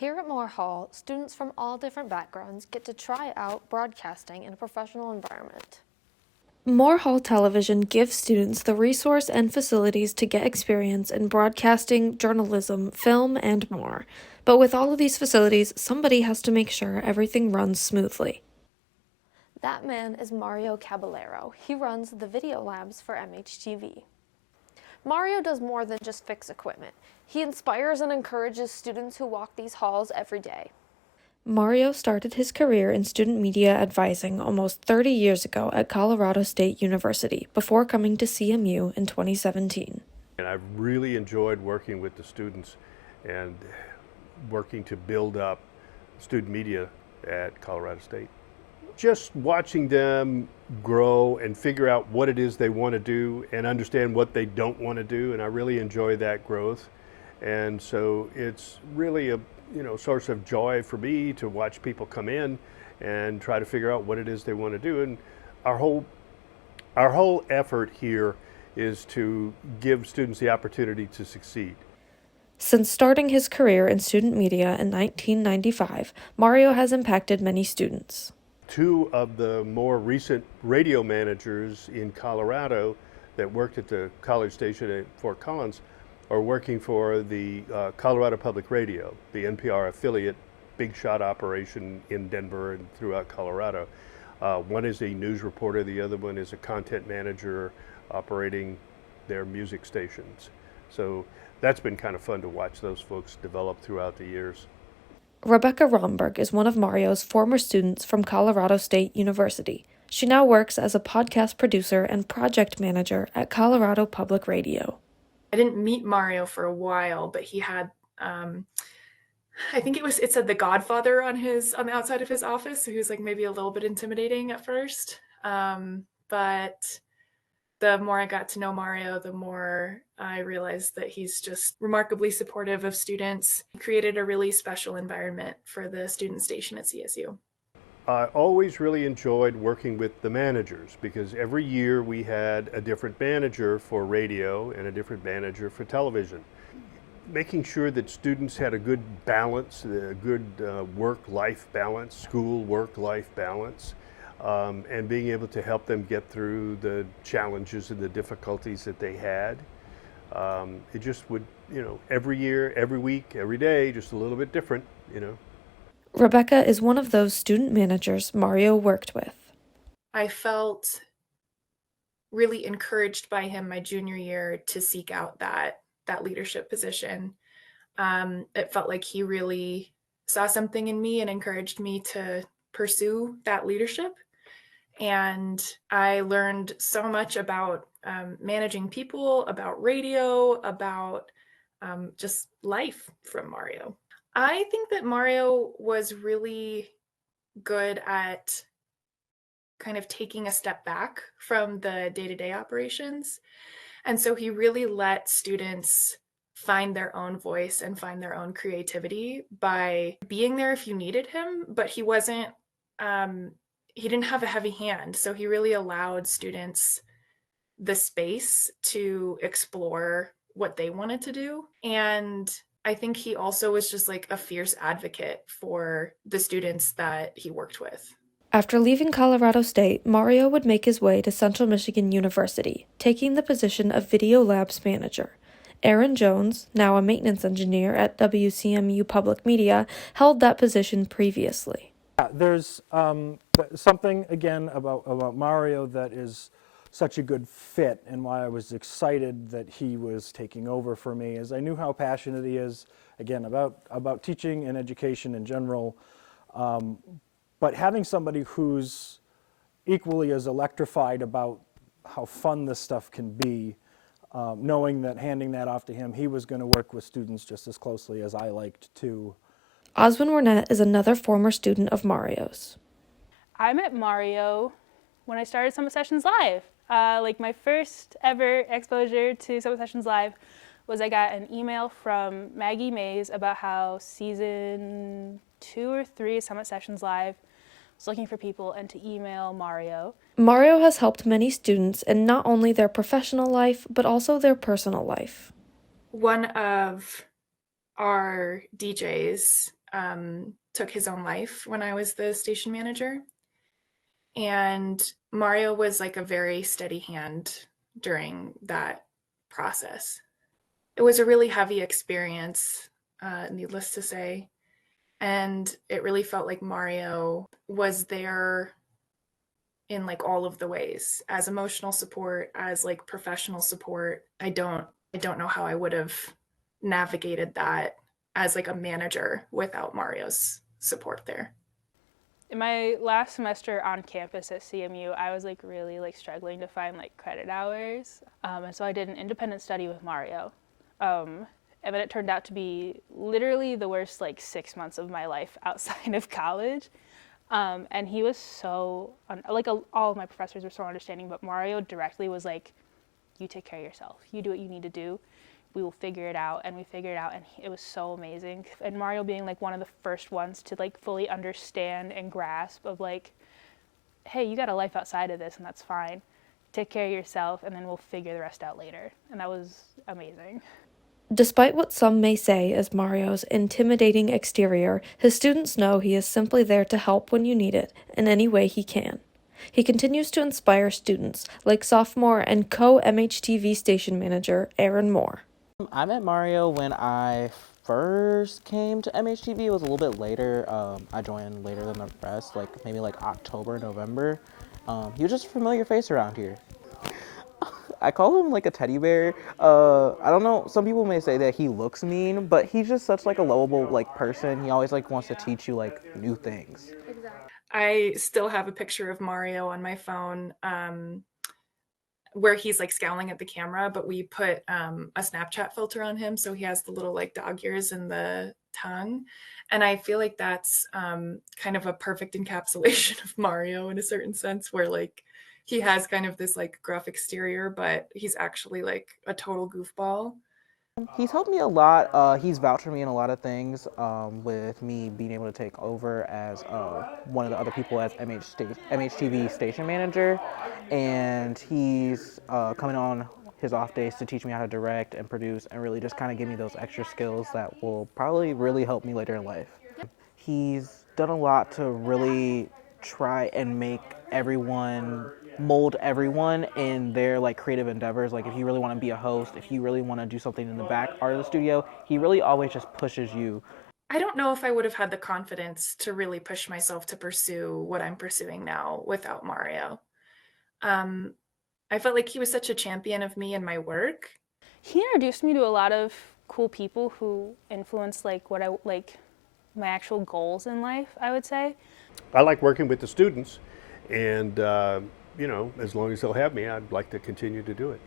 Here at Moore Hall, students from all different backgrounds get to try out broadcasting in a professional environment. Moore Hall Television gives students the resource and facilities to get experience in broadcasting, journalism, film, and more. But with all of these facilities, somebody has to make sure everything runs smoothly. That man is Mario Caballero. He runs the video labs for MHTV. Mario does more than just fix equipment. He inspires and encourages students who walk these halls every day. Mario started his career in student media advising almost 30 years ago at Colorado State University before coming to CMU in 2017. And I've really enjoyed working with the students and working to build up student media at Colorado State. Just watching them grow and figure out what it is they want to do and understand what they don't want to do, and I really enjoy that growth. And so it's really a source of joy for me to watch people come in and try to figure out what it is they want to do. And our whole effort here is to give students the opportunity to succeed. Since starting his career in student media in 1995, Mario has impacted many students. Two of the more recent radio managers in Colorado that worked at the college station at Fort Collins are working for the Colorado Public Radio, the NPR affiliate, big shot operation in Denver and throughout Colorado. One is a news reporter, the other one is a content manager operating their music stations. So that's been kind of fun to watch those folks develop throughout the years. Rebecca Romberg is one of Mario's former students from Colorado State University. She now works as a podcast producer and project manager at Colorado Public Radio. I didn't meet Mario for a while, but he had, I think it said The Godfather on the outside of his office. So he was like maybe a little bit intimidating at first. But the more I got to know Mario, the more I realized that he's just remarkably supportive of students. He created a really special environment for the student station at CSU. I always really enjoyed working with the managers because every year we had a different manager for radio and a different manager for television. Making sure that students had a good balance, a good work-life balance, school-work-life balance, and being able to help them get through the challenges and the difficulties that they had. It just would, every year, every week, every day, just a little bit different, Rebecca is one of those student managers Mario worked with. I felt really encouraged by him my junior year to seek out that leadership position. It felt like he really saw something in me and encouraged me to pursue that leadership. And I learned so much about managing people, about radio, about just life from Mario. I think that Mario was really good at kind of taking a step back from the day-to-day operations. And so he really let students find their own voice and find their own creativity by being there if you needed him, but he wasn't, he didn't have a heavy hand. So he really allowed students the space to explore what they wanted to do. And I think he also was just like a fierce advocate for the students that he worked with. After leaving Colorado State, Mario would make his way to Central Michigan University, taking the position of Video Labs Manager. Aaron Jones, now a maintenance engineer at WCMU Public Media, held that position previously. There's something, again, about Mario that is such a good fit, and why I was excited that he was taking over for me is I knew how passionate he is, again, about teaching and education in general, but having somebody who's equally as electrified about how fun this stuff can be, knowing that handing that off to him, he was going to work with students just as closely as I liked to. Oswin Wernette is another former student of Mario's. I met Mario when I started Summit Sessions Live. My first ever exposure to Summit Sessions Live was I got an email from Maggie Mays about how season 2 or 3 of Summit Sessions Live was looking for people and to email Mario. Mario has helped many students in not only their professional life, but also their personal life. One of our DJs took his own life when I was the station manager. And Mario was like a very steady hand during that process. It was a really heavy experience, needless to say. And it really felt like Mario was there in like all of the ways, as emotional support, as like professional support. I don't know how I would have navigated that as like a manager without Mario's support there. In my last semester on campus at CMU, I was like really like struggling to find like credit hours, and so I did an independent study with Mario, and then it turned out to be literally the worst like 6 months of my life outside of college. And he was so like all of my professors were so understanding, but Mario directly was like, "You take care of yourself. You do what you need to do. We will figure it out." And we figured it out, and it was so amazing. And Mario being like one of the first ones to like fully understand and grasp of like, hey, you got a life outside of this, and that's fine. Take care of yourself, and then we'll figure the rest out later. And that was amazing. Despite what some may say is Mario's intimidating exterior, his students know he is simply there to help when you need it in any way he can. He continues to inspire students, like sophomore and co-MHTV station manager Aaron Moore. I met Mario when I first came to MHTV. It was a little bit later. I joined later than the rest, like maybe like October, November. He was just a familiar face around here. I call him like a teddy bear. I don't know, some people may say that he looks mean, but he's just such like a lovable like person. He always like wants to teach you like new things. I still have a picture of Mario on my phone, where he's like scowling at the camera, but we put a Snapchat filter on him, so he has the little like dog ears and the tongue. And I feel like that's kind of a perfect encapsulation of Mario in a certain sense, where like he has kind of this like gruff exterior, but he's actually like a total goofball. He's helped me a lot. He's vouched for me in a lot of things, with me being able to take over as one of the other people as MHTV station manager. And he's coming on his off days to teach me how to direct and produce and really just kind of give me those extra skills that will probably really help me later in life. He's done a lot to really try and mold everyone in their like creative endeavors. Like if you really want to be a host, if you really want to do something in the back part of the studio, he really always just pushes you. I don't know if I would have had the confidence to really push myself to pursue what I'm pursuing now without Mario. I felt like he was such a champion of me and my work. He introduced me to a lot of cool people who influenced like what I like my actual goals in life, I would say. I like working with the students, and as long as they'll have me, I'd like to continue to do it.